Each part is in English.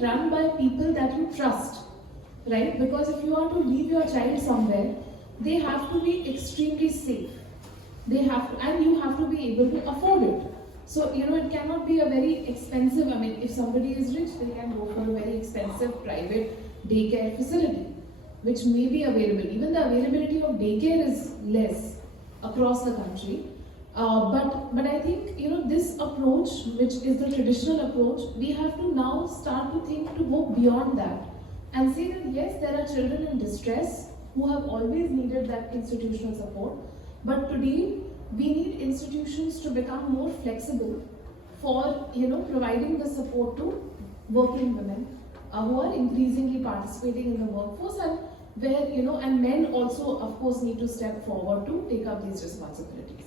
be run by people that you trust, right? Because if you are to leave your child somewhere, they have to be extremely safe. They have to, and you have to be able to afford it. So, it cannot be a very expensive, if somebody is rich, they can go for a very expensive private daycare facility, which may be available. Even the availability of daycare is less across the country. But I think, this approach, which is the traditional approach, we have to now start to think to go beyond that and say that yes, there are children in distress who have always needed that institutional support, but today we need institutions to become more flexible for providing the support to working women who are increasingly participating in the workforce, and where and men also of course need to step forward to take up these responsibilities.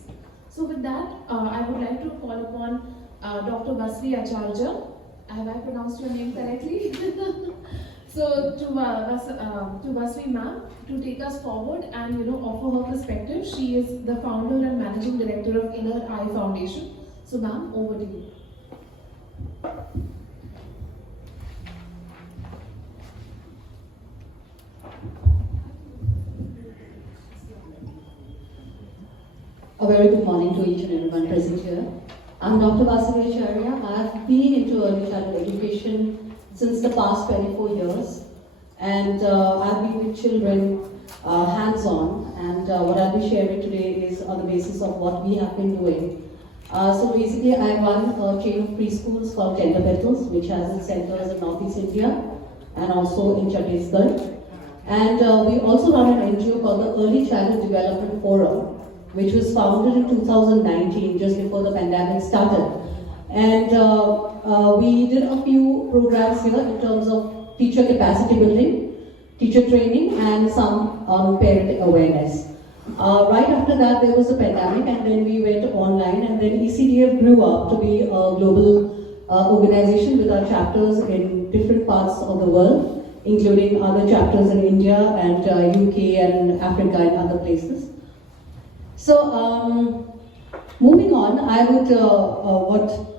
So with that, I would like to call upon Dr. Vasvi Acharya. Have I pronounced your name correctly? So to Vasvi ma'am to take us forward and offer her perspective. She is the founder and managing director of Inner Eye Foundation. So ma'am, over to you. A very good morning to each and everyone present here. I'm Dr. Vasvi Acharya. I've been into early childhood education since the past 24 years, and I've been with children hands-on, and what I'll be sharing today is on the basis of what we have been doing. So basically I run a chain of preschools called Tender Petals, which has its centers in Northeast India and also in Chhattisgarh. And we also run an NGO called the Early Childhood Development Forum, which was founded in 2019, just before the pandemic started. And we did a few programs here in terms of teacher capacity building, teacher training, and some on parent awareness. Right after that, there was a pandemic, and then we went online, and then ECDF grew up to be a global organization with our chapters in different parts of the world, including other chapters in India and UK and Africa and other places. So, moving on, I would, what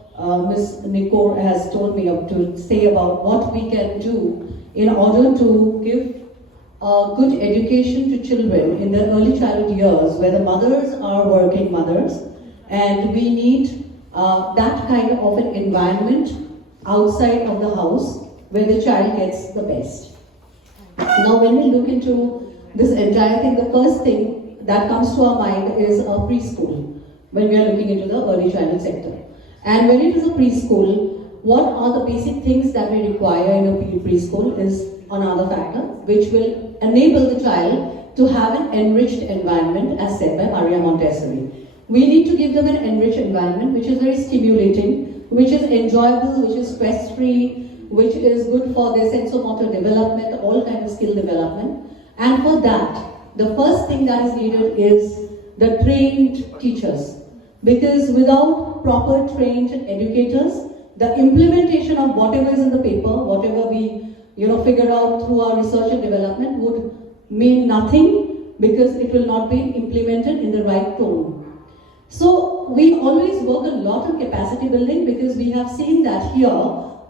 Ms. Nikor has told me to say about what we can do in order to give good education to children in their early childhood years, where the mothers are working mothers, and we need that kind of an environment outside of the house where the child gets the best. Now, when we look into this entire thing, the first thing that comes to our mind is a preschool, when we are looking into the early childhood sector. And when it is a preschool, what are the basic things that we require in a preschool is another factor, which will enable the child to have an enriched environment, as said by Maria Montessori. We need to give them an enriched environment which is very stimulating, which is enjoyable, which is stress-free, which is good for their sensomotor development, all kinds of skill development. And for that, the first thing that is needed is the trained teachers. Because without proper trained educators, the implementation of whatever is in the paper, whatever we figure out through our research and development would mean nothing, because it will not be implemented in the right tone. So we always work a lot on capacity building, because we have seen that here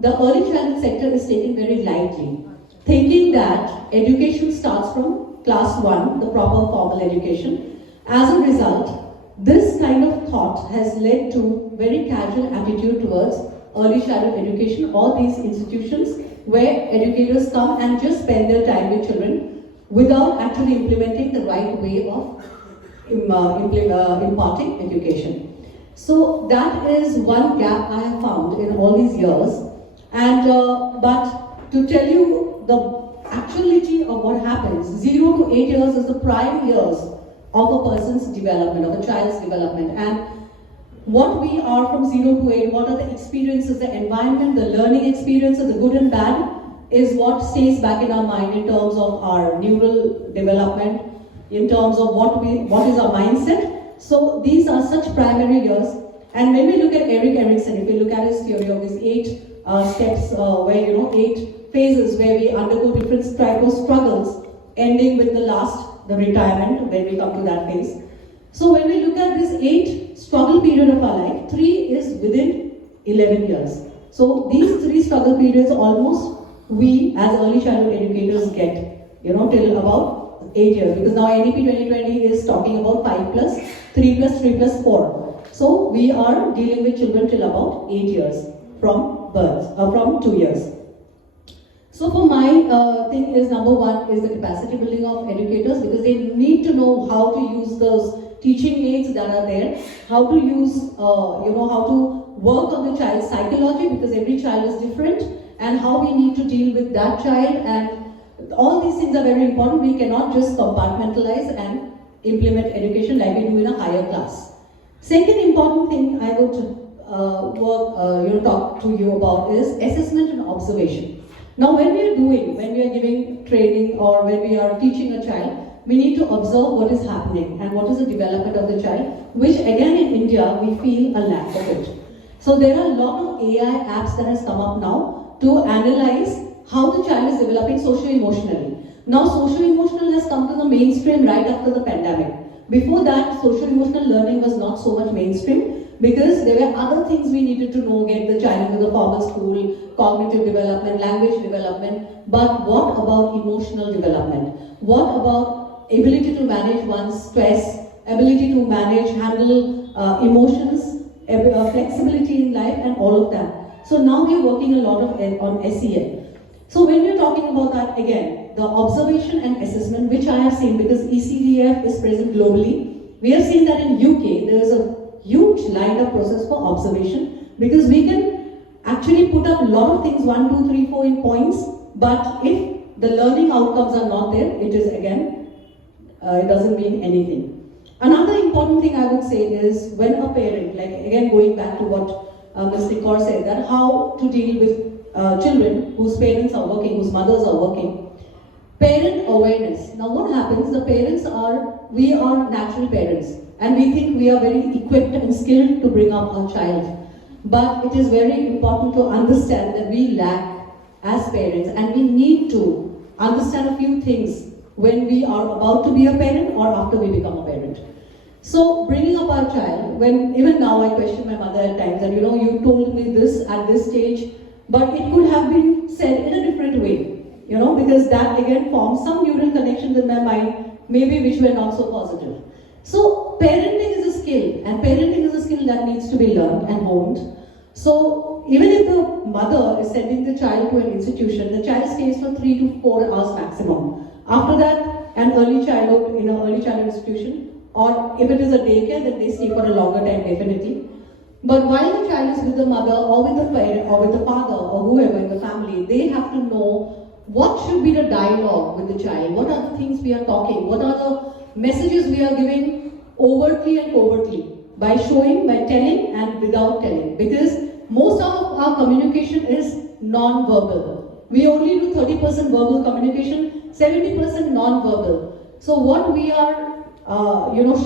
the early childhood sector is taken very lightly, thinking that education starts from class 1, the proper formal education. As a result, this kind of thought has led to very casual attitude towards early childhood education, all these institutions where educators come and just spend their time with children without actually implementing the right way of imparting education. So that is one gap I have found in all these years. And but to tell you the actuality of what happens, 0 to 8 years is the prime years of a person's development, of a child's development. And what we are from 0 to 8, what are the experiences, the environment, the learning experiences, the good and bad, is what stays back in our mind in terms of our neural development, in terms of what is our mindset. So these are such primary years. And when we look at Erik Erikson, if we look at his theory of these 8 steps, where 8 phases where we undergo different type of struggles, ending with the retirement, when we come to that phase. So when we look at this 8 struggle period of our life, 3 is within 11 years. So these three struggle periods almost we as early childhood educators get, till about 8 years, because now NEP 2020 is talking about 5 plus 3 plus 3 plus 4. So we are dealing with children till about 8 years from birth, from 2 years. So for my thing is, number one is the capacity building of educators, because they need to know how to use those teaching aids that are there, how to use, how to work on the child's psychology, because every child is different, and how we need to deal with that child, and all these things are very important. We cannot just compartmentalize and implement education like we do in a higher class. Second important thing I would talk to you about is assessment and observation. Now when we are giving training or when we are teaching a child, we need to observe what is happening and what is the development of the child, which again in India we feel a lack of it. So there are a lot of AI apps that has come up now to analyze how the child is developing socio-emotionally. Now socio-emotional has come to the mainstream right after the pandemic. Before that, socio-emotional learning was not so much mainstream because there were other things we needed to know, get the child into the formal school, cognitive development, language development. But what about emotional development? What about ability to manage one's stress, ability to handle emotions, flexibility in life, and all of that. So now we are working a lot on SEL. So when we are talking about that, again, the observation and assessment, which I have seen because ECDF is present globally, we have seen that in UK there is a huge lined up process for observation, because we can actually put up a lot of things, 1, 2, 3, 4 in points, but if the learning outcomes are not there, it is again, it doesn't mean anything. Another important thing I would say is when a parent, like again going back to what Ms. Nikor said, that how to deal with children whose parents are working, whose mothers are working. Parent awareness. Now what happens, we are natural parents and we think we are very equipped and skilled to bring up our child. But it is very important to understand that we lack as parents, and we need to understand a few things when we are about to be a parent or after we become a parent. So bringing up our child, when even now I question my mother at times that you told me this at this stage, but it could have been said in a different way, because that again forms some neural connections in my mind, maybe which were not so positive. So parenting is a skill, and parenting is a skill that needs to be learned and honed. So even if the mother is sending the child to an institution, the child stays for 3 to 4 hours maximum. After that, an early childhood in an early childhood institution, or if it is a daycare, then they stay for a longer time definitely. But while the child is with the mother or with the parent or with the father or whoever in the family, they have to know what should be the dialogue with the child, what are the things we are talking, what are the messages we are giving overtly and covertly, by showing, by telling and without telling. Because most of our communication is non-verbal. We only do 30% verbal communication, 70% non-verbal. So what we are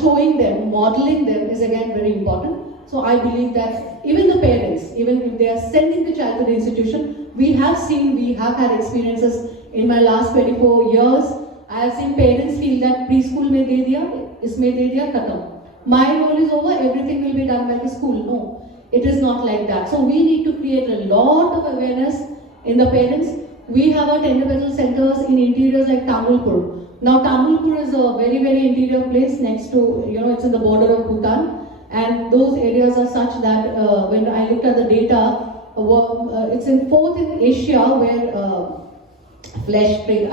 showing them, modeling them is again very important. So I believe that even the parents, even if they are sending the child to the institution, we have had experiences in my last 24 years. I have seen parents feel that preschool mein de diya, isme de diya, khatam. My role is over, everything will be done by the school. No, it is not like that. So we need to create a lot of awareness in the parents. We have our tender battle centers in interiors like Tamulpur. Now Tamulpur is a very, very interior place next to, it's in the border of Bhutan. And those areas are such that when I looked at the data, it's in 4th in Asia where flesh trade,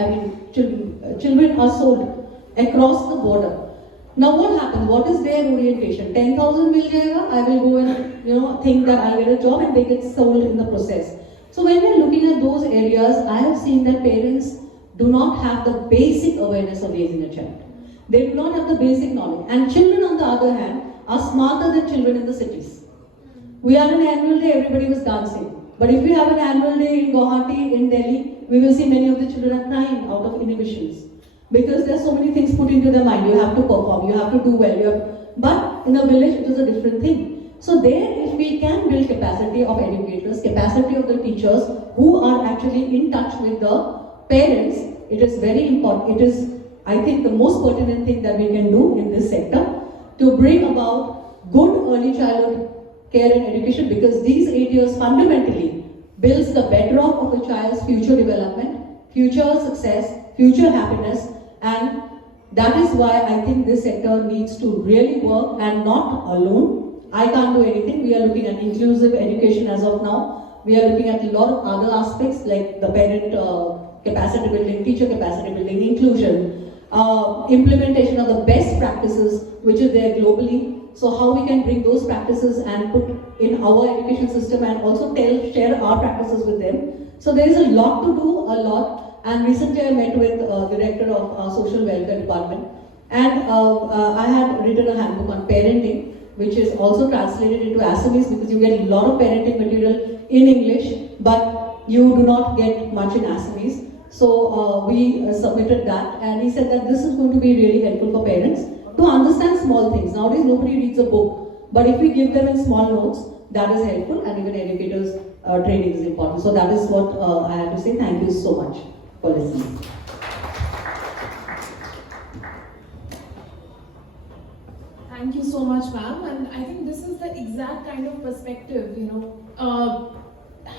children are sold across the border. Now what happens? What is their orientation? 10,000 mil jayega, I will go and think that I'll get a job, and they get sold in the process. So when we're looking at those areas, I have seen that parents do not have the basic awareness of raising a child. They do not have the basic knowledge. And children on the other hand are smarter than children in the cities. We are an annual day, everybody was dancing. But if we have an annual day in Guwahati, in Delhi, we will see many of the children are crying out of inhibitions. Because there are so many things put into their mind. You have to perform, you have to do well. But in a village, it is a different thing. So there, if we can build capacity of educators, capacity of the teachers who are actually in touch with the parents, it is very important. It is, I think, the most pertinent thing that we can do in this sector to bring about good early childhood care and education, because these 8 years fundamentally builds the bedrock of a child's future development, future success, future happiness, and that is why I think this sector needs to really work and not alone. I can't do anything. We are looking at inclusive education as of now. We are looking at a lot of other aspects like the parent capacity building, teacher capacity building, inclusion, implementation of the best practices which is there globally. So how we can bring those practices and put in our education system and also share our practices with them. So there is a lot to do, a lot. And recently I met with the director of our social welfare department, and I had written a handbook on parenting, which is also translated into Assamese because you get a lot of parenting material in English, but you do not get much in Assamese. So we submitted that, and he said that this is going to be really helpful for parents to understand small things. Nowadays nobody reads a book, but if we give them in small notes, that is helpful, and even educators' training is important. So that is what I have to say. Thank you so much for listening. Thank you so much, ma'am. And I think this is the exact kind of perspective,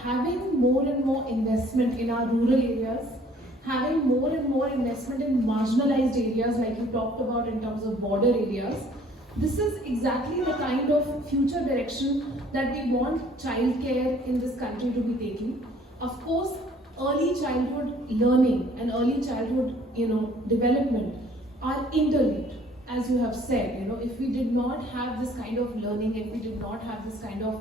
having more and more investment in our rural areas, having more and more investment in marginalized areas like you talked about in terms of border areas. This is exactly the kind of future direction that we want childcare in this country to be taking. Of course, early childhood learning and early childhood, development are interlinked. As you have said, if we did not have this kind of learning, if we did not have this kind of